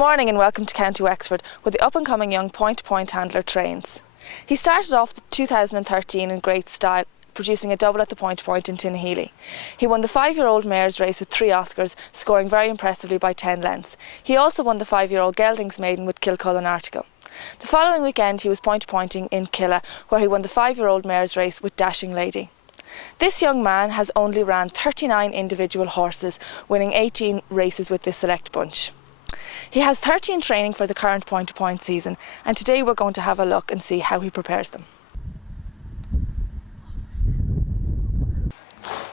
morning and welcome to County Wexford, where the up-and-coming young Point-to-Point handler trains. He started off 2013 in great style, producing a double at the Point-to-Point in Tinnahealy. He won the 5-year-old mares race with 3 Oscars, scoring very impressively by 10 lengths. He also won the 5-year-old geldings maiden with Kilcullen Article. The following weekend he was point-to-pointing in Killa, where he won the 5-year-old mares race with Dashing Lady. This young man has only ran 39 individual horses, winning 18 races with this select bunch. He has 30 in training for the current Point-to-Point season, and today we're going to have a look and see how he prepares them.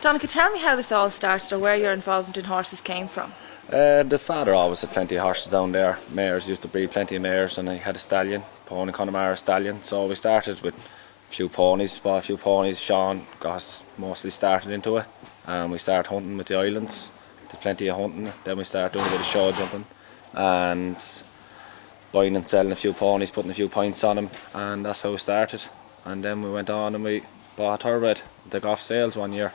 Donica, tell me how this all started or where your involvement in horses came from. The father always had plenty of horses down there. Mares, used to breed plenty of mares, and he had a stallion, Pony Connemara stallion. So we started with a few ponies, bought a few ponies. Sean got us mostly started into it. We started hunting with the islands, did plenty of hunting. Then we started doing a bit of show jumping and buying and selling a few ponies, putting a few points on them, and that's how we started. And then we went on and we bought a thoroughbred. They got off sales one year.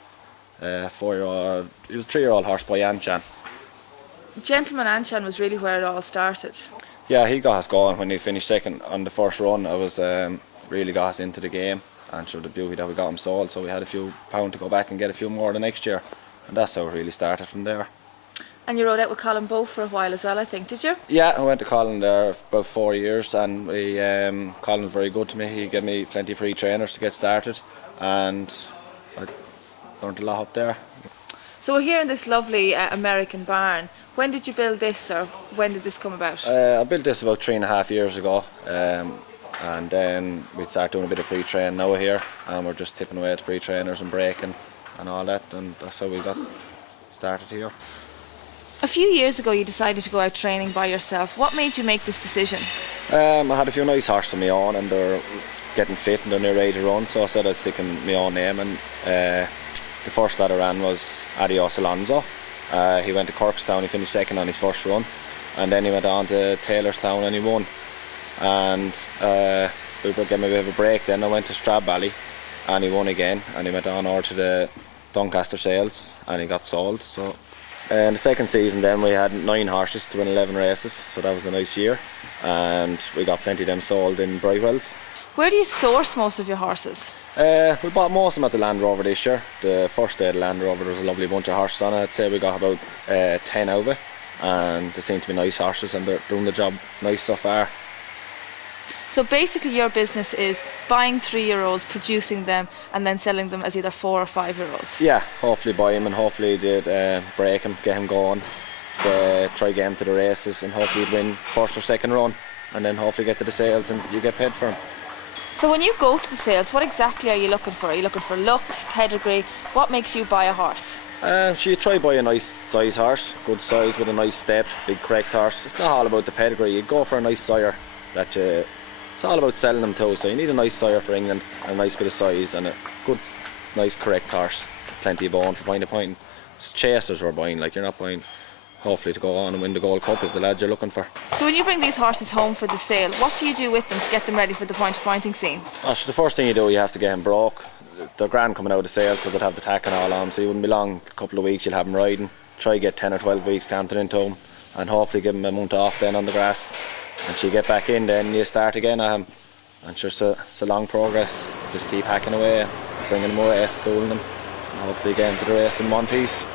4-year-old, it was a 3-year-old horse by Anshan. Gentleman Anshan was really where it all started. Yeah, he got us going when he finished second on the first run. It was really got us into the game, and sure the beauty that we got him sold, so we had a few pounds to go back and get a few more the next year, and that's how it really started from there. And you rode out with Colin Bow for a while as well, I think, did you? Yeah, I went to Colin there for about 4 years, and Colin was very good to me. He gave me plenty of pre-trainers to get started, and I learned a lot up there. So we're here in this lovely American barn. When did you build this, or when did this come about? I built this about 3.5 years ago, and then we started doing a bit of pre-train now here, and we're just tipping away at pre-trainers and breaking and all that, and that's how we got started here. A few years ago you decided to go out training by yourself. What made you make this decision? I had a few nice horses of my own, and they're getting fit and they're near ready to run, so I said I'd stick in my own name, and the first that I ran was Adios Alonso. He went to Kirkstown, he finished second on his first run, and then he went on to Taylorstown and he won. And we gave him a bit of a break. Then I went to Stradbally and he won again, and he went on over to the Doncaster sales and he got sold. So in the second season then we had 9 horses to win 11 races, so that was a nice year, and we got plenty of them sold in Brightwells. Where do you source most of your horses? We bought most of them at the Land Rover this year. The first day of the Land Rover there was a lovely bunch of horses on it. I'd say we got about 10 out of it, and they seem to be nice horses and they're doing the job nice so far. So basically your business is buying 3-year-olds, producing them and then selling them as either 4 or 5-year-olds? Yeah, hopefully buy him and hopefully they'd break him, get him going, try get him to the races, and hopefully he'd win first or second run, and then hopefully get to the sales and you get paid for him. So when you go to the sales, what exactly are you looking for? Are you looking for looks, pedigree? What makes you buy a horse? So you try buy a nice size horse, good size with a nice step, big correct horse. It's not all about the pedigree. You go for a nice sire. It's all about selling them too. So you need a nice sire for England, and a nice bit of size, and a good, nice correct horse. Plenty of bone for Point-to-Point. It's chasers we're buying. Like, you're not buying hopefully to go on and win the Gold Cup is the lads you're looking for. So when you bring these horses home for the sale, what do you do with them to get them ready for the point-to-pointing scene? So the first thing you do, you have to get them broke. They're grand coming out of sales because they'd have the tack and all on, so you wouldn't be long, a couple of weeks you'll have them riding. Try get 10 or 12 weeks canter into them, and hopefully give them a month off then on the grass. And you get back in, then you start again at them. And sure, it's a long progress. Just keep hacking away, bringing them away, schooling them, and hopefully get into the race in one piece.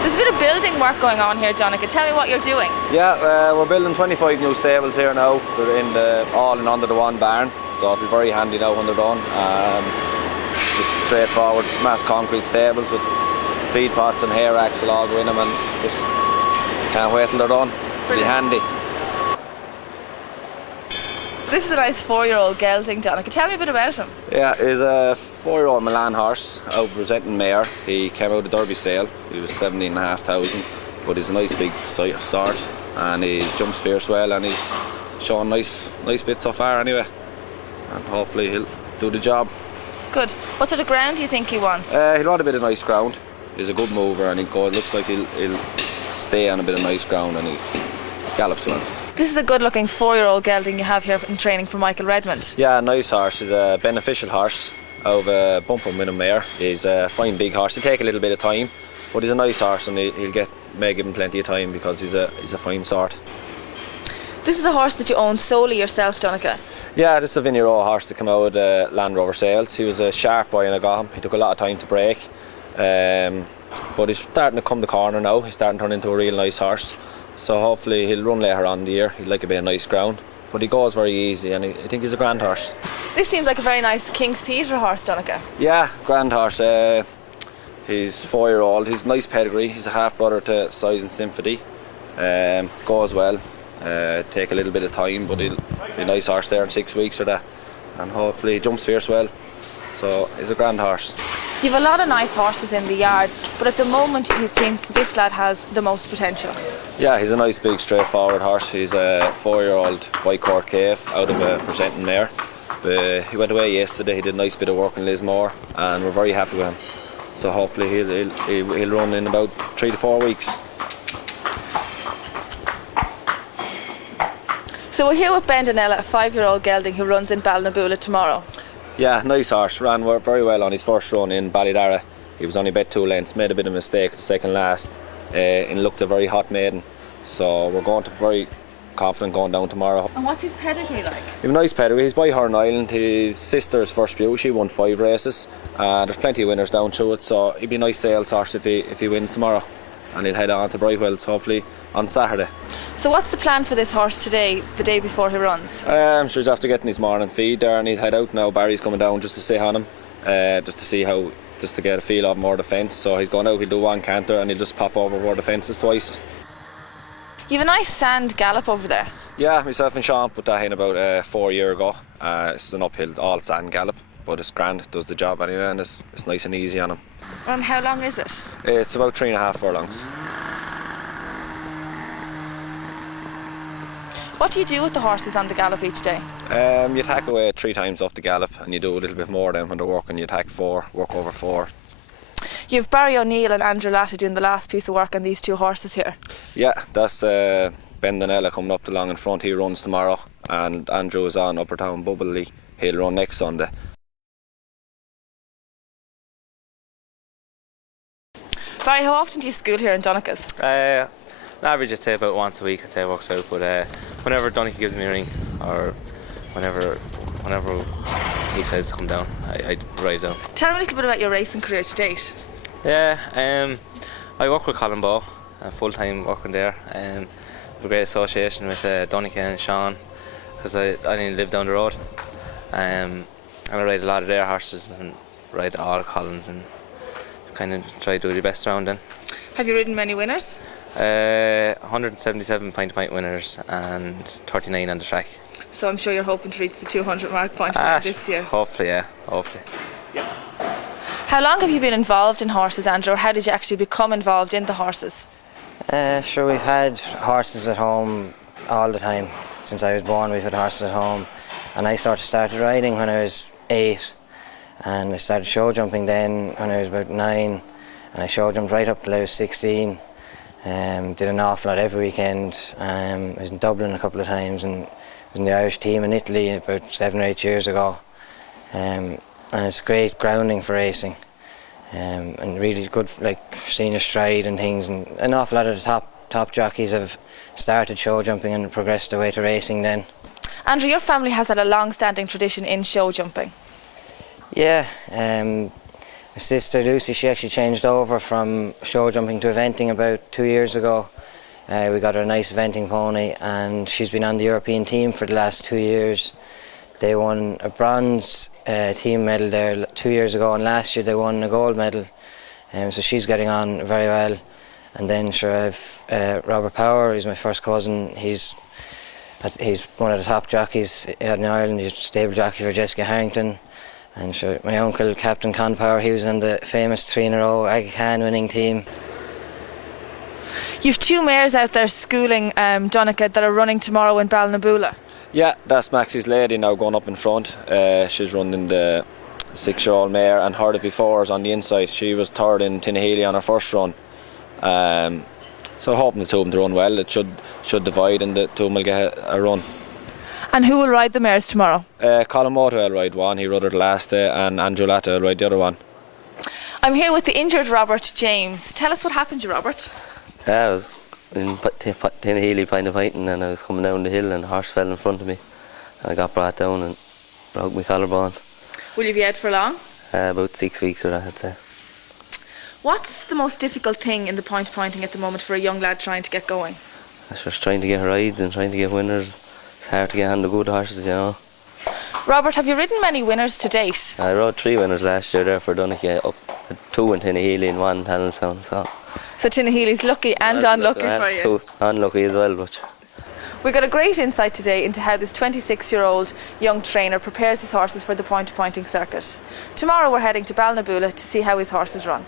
There's a bit of building work going on here, Donica. Tell me what you're doing. Yeah, we're building 25 new stables here now. They're all in under the one barn, so it'll be very handy now when they're done. Just straightforward mass concrete stables with feed pots and hay racks will all go in them, and just can't wait till they're done. It'll be handy. This is a nice 4-year-old gelding, Donica. Tell me a bit about him. Yeah, he's a 4-year-old Milan horse, out presenting mare. He came out of Derby sale. He was 17,500, but he's a nice big sort, and he jumps fierce well, and he's showing nice bits so far anyway. And hopefully he'll do the job. Good. What sort of ground do you think he wants? He'll want a bit of nice ground. He's a good mover, and it looks like he'll stay on a bit of nice ground, and he's gallops well. This is a good-looking 4-year-old gelding you have here in training for Michael Redmond. Yeah, nice horse. He's a beneficial horse out of Bumper Winning mare. He's a fine big horse. He'll take a little bit of time, but he's a nice horse, and he'll get may give him plenty of time because he's a fine sort. This is a horse that you own solely yourself, Donica. Yeah, this is a Vinnie Rowe horse that came out of Land Rover sales. He was a sharp boy and I got him. He took a lot of time to break. But he's starting to come the corner now. He's starting to turn into a real nice horse. So hopefully he'll run later on in the year. He'd like a bit of nice ground. But he goes very easy and I think he's a grand horse. This seems like a very nice King's Theatre horse, Donica. Yeah, grand horse. He's 4-year-old. He's a nice pedigree. He's a half brother to Size and Symphony. Goes well. Take a little bit of time, but he'll be a nice horse there in 6 weeks or that. And hopefully he jumps fierce well. So he's a grand horse. You've a lot of nice horses in the yard, but at the moment you think this lad has the most potential. Yeah, he's a nice big straightforward horse. He's a 4-year-old White Court Cave out of a presenting mare. He went away yesterday. He did a nice bit of work in Lismore and we're very happy with him. So hopefully he'll run in about 3 to 4 weeks. So we're here with Bendanella, a 5-year-old gelding who runs in Ballinaboola tomorrow. Yeah, nice horse. Ran very well on his first run in Ballybula. He was only bet 2 lengths, made a bit of a mistake at second last and looked a very hot maiden. So we're going to very confident going down tomorrow. And what's his pedigree like? He has a nice pedigree. He's by Horn Island. His sister's first Pugh, she won 5 races. There's plenty of winners down through it, so he'd be a nice sales horse if he wins tomorrow. And he'll head on to Brightwells hopefully on Saturday. So what's the plan for this horse today, the day before he runs? I'm sure he's after getting his morning feed there and he'll head out now. Barry's coming down just to sit on him, just to get a feel of more the fence. So he's going out, he'll do 1 canter and he'll just pop over where the fence is twice. You've a nice sand gallop over there. Yeah, myself and Sean put that in about 4 years ago. It's an uphill, all sand gallop, but it's grand, it does the job anyway and it's nice and easy on him. And how long is it? It's about 3.5 furlongs. What do you do with the horses on the gallop each day? You tack away 3 times up the gallop and you do a little bit more then when they're working. You tack 4, work over 4. You've Barry O'Neill and Andrew Latta doing the last piece of work on these 2 horses here. Yeah, that's Bendanella coming up the long in front. He runs tomorrow and Andrew is on Upper Town Bubbly. He'll run next Sunday. Barry, how often do you school here in Donica's? On average I'd say about once a week, I'd say it works out, but whenever Donica gives me a ring or whenever he says to come down, I ride down. Tell me a little bit about your racing career to date. Yeah, I work with Colin Bow, full time working there. I have a great association with Donica and Sean because I only live down the road. And I ride a lot of their horses and ride all Collins and kind of try to do the best around then. Have you ridden many winners? 177 Point-toPoint winners and 39 on the track. So I'm sure you're hoping to reach the 200 mark Point-toPoint this year. Hopefully, yeah, hopefully. How long have you been involved in horses, Andrew, or how did you actually become involved in the horses? Sure, we've had horses at home all the time. Since I was born we've had horses at home, and I started riding when I was 8 and I started show jumping then when I was about 9, and I show jumped right up till I was 16. Did an awful lot every weekend. I was in Dublin a couple of times and was in the Irish team in Italy about 7 or 8 years ago. And it's great grounding for racing, and really good like senior stride and things. And an awful lot of the top jockeys have started show jumping and progressed their way to racing then. Andrew, your family has had a long-standing tradition in show jumping. Yeah, my sister Lucy, she actually changed over from show jumping to eventing about 2 years ago. We got her a nice eventing pony and she's been on the European team for the last 2 years. They won a bronze team medal there 2 years ago, and last year they won a gold medal. So she's getting on very well. And then sure, I've Robert Power, he's my first cousin. He's one of the top jockeys in Ireland. He's a stable jockey for Jessica Harrington. And sure, my uncle, Captain Con Power, he was on the famous 3-in-a-row Aga Khan winning team. You've 2 mares out there schooling Donica that are running tomorrow in Ballinaboola. Yeah, that's Maxi's lady now going up in front. She's running the 6-year-old mare, and Hearditbefore is on the inside. She was 3rd in Tinahely on her first run. So hoping the 2 of them to run well. It should divide and the 2 of them will get a run. And who will ride the mares tomorrow? Colin Motor will ride one, he rode her the last day, and Andrew Latta will ride the other one. I'm here with the injured Robert James. Tell us what happened to Robert. I was in Tinnahealy, Point-toPoint, and I was coming down the hill and the horse fell in front of me. And I got brought down and broke my collarbone. Will you be out for long? About 6 weeks or that, I'd say. What's the most difficult thing in the point-pointing at the moment for a young lad trying to get going? I was just trying to get rides and trying to get winners. It's hard to get on the good horses, you know. Robert, have you ridden many winners to date? I rode 3 winners last year there for Donica, up 2 in Tinnahealy and 1 in Talonstown, So Tinnahealy's lucky and unlucky for you. 2 unlucky as well, but... We got a great insight today into how this 26-year-old young trainer prepares his horses for the point-to-pointing circuit. Tomorrow we're heading to Ballinaboola to see how his horses run.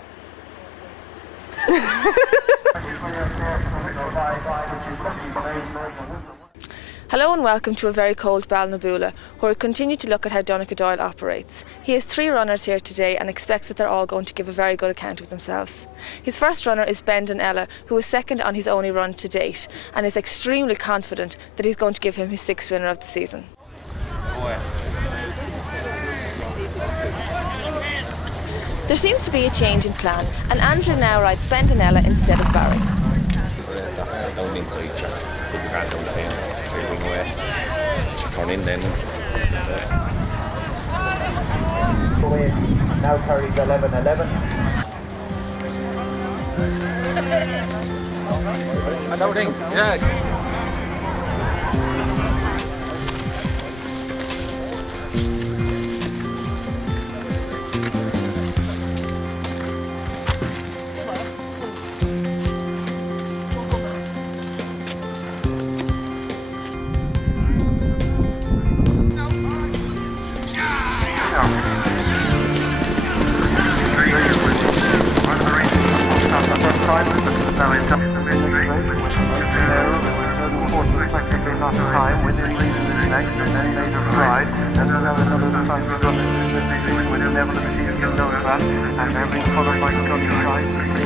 Hello and welcome to a very cold Ballinaboola, where we continue to look at how Donnchadh Doyle operates. He has 3 runners here today and expects that they're all going to give a very good account of themselves. His first runner is Bendanella, who is second on his only run to date and is extremely confident that he's going to give him his 6th winner of the season. There seems to be a change in plan, and Andrew now rides Bendanella instead of Barry. Down inside, put your hand down the lane, wing away. Turn in then. Now carries 11-11. I don't think, yeah. Within reason is next, and then they just ride, and then another time we've got with a level of the skill over that, and they're being followed by the country side, next,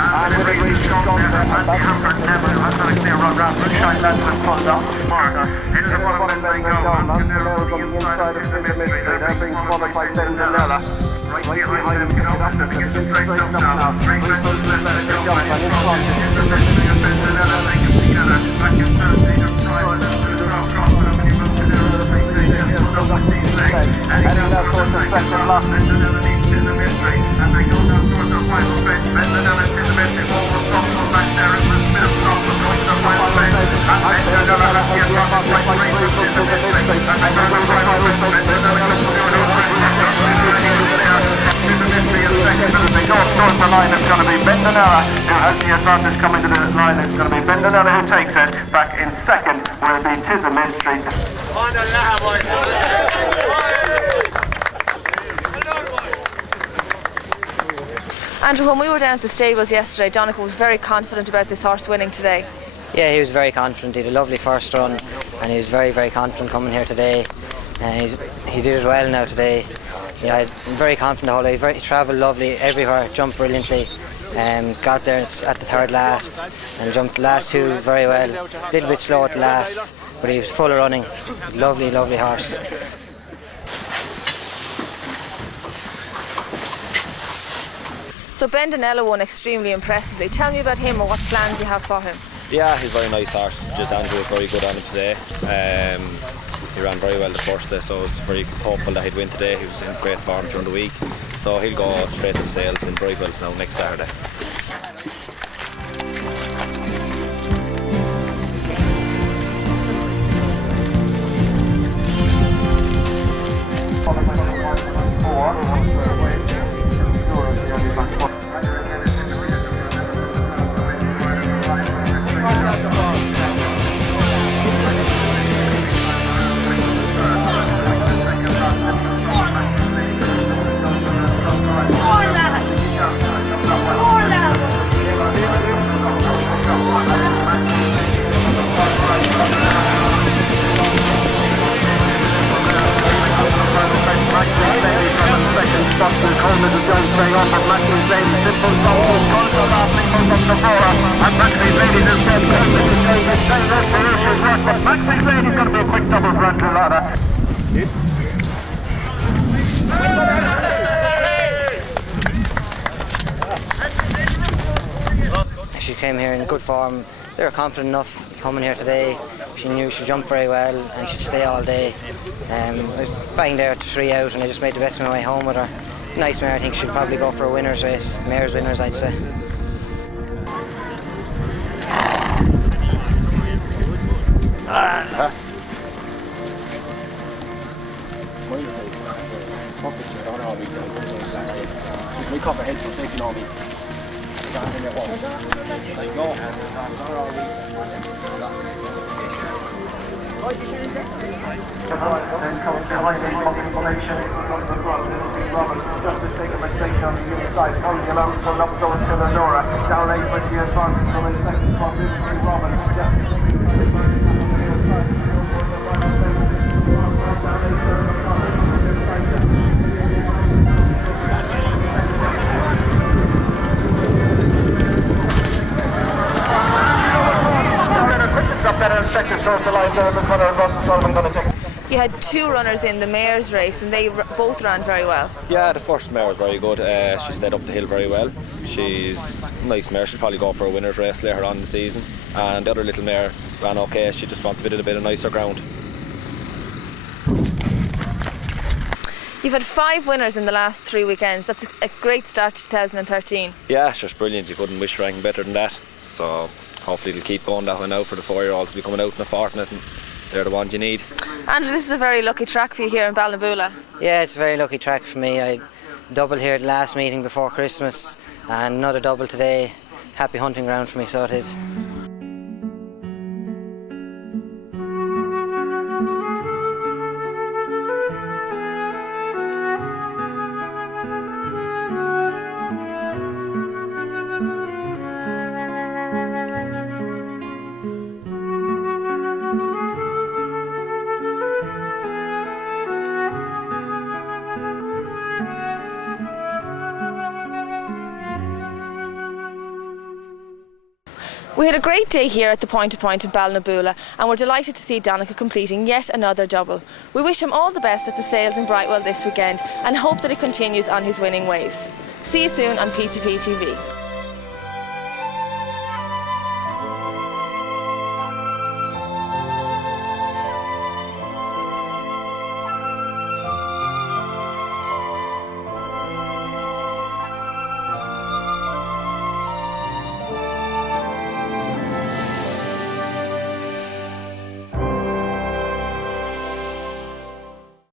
and with a great shot there, and the hamper never has got a clear run round, but shine that was pulled up. Into the bottom end they go, Maxi on the inside of the mystery, they're being followed by Bendanella. Right behind them, after they get straight up now. Three close to the left, they jump and in front. The mystery of Bendanella, they come together. Back in third, they just try to cross them, and he moves to their other feet. They just pull up these legs. And he goes down towards the second lap. Bendanella leads to the mystery, and they go down towards the final stretch. Bendanella to the mystery, all the top from back there. It was a bit of stop, but going to the final stretch. And Bendanella has to get off the right races to the mystery. And they go to the final stretch. Bendanella goes to the other As they go towards the line, it's going to be Bendanella who has the advantage coming to the line. It's going to be Bendanella who takes it. Back in second will be Tis a Mystery. Andrew, when we were down at the stables yesterday, Donica was very confident about this horse winning today. Yeah, he was very confident. He had a lovely first run, and he was very, very confident coming here today. He did it well now today. Yeah, I'm very confident the whole day. He travelled lovely everywhere, jumped brilliantly, got there at the third last and jumped the last 2 very well. A little bit slow at the last, but he was full of running. Lovely, lovely horse. So Bendanella won extremely impressively. Tell me about him and what plans you have for him. Yeah, he's a very nice horse. Just Andrew was very good on him today. He ran very well the first day, so I was very hopeful that he'd win today. He was in great form during the week, so he'll go straight to the sales in Brightwells now next Saturday. Maxi's lady's going to be a quick double run to Latta. she came here in good form. They were confident enough coming here today. She knew she'd jump very well and she'd stay all day. I was bang there at 3 out and I just made the best of my way home with her. Nice mare, I think she'll probably go for a winner's race. Mare's winners, I'd say. Just to take a mistake on the inside, Polly Alone pulled up so into the Nora. Down 8 with the advantage from in second spot, Lucy Robin. Just to take a mistake on the up better and stretches towards the line there. McCullough and Russell Sullivan going to take it. You had 2 runners in the mares race and they both ran very well. Yeah, the first mare was very good. She stayed up the hill very well. She's a nice mare. She'll probably go for a winner's race later on in the season. And the other little mare ran okay. She just wants a bit of nicer ground. You've had 5 winners in the last 3 weekends. That's a great start to 2013. Yeah, it's just brilliant. You couldn't wish for anything better than that. So hopefully it'll keep going that way now for the 4-year-olds to be coming out in a fortnight, and they're the ones you need. Andrew, this is a very lucky track for you here in Ballynaboola. Yeah, it's a very lucky track for me. I doubled here at the last meeting before Christmas and another double today. Happy hunting ground for me, so it is. We had a great day here at the Point-toPoint in Ballinaboola and we're delighted to see Donica completing yet another double. We wish him all the best at the sales in Brightwell this weekend and hope that he continues on his winning ways. See you soon on P2P TV.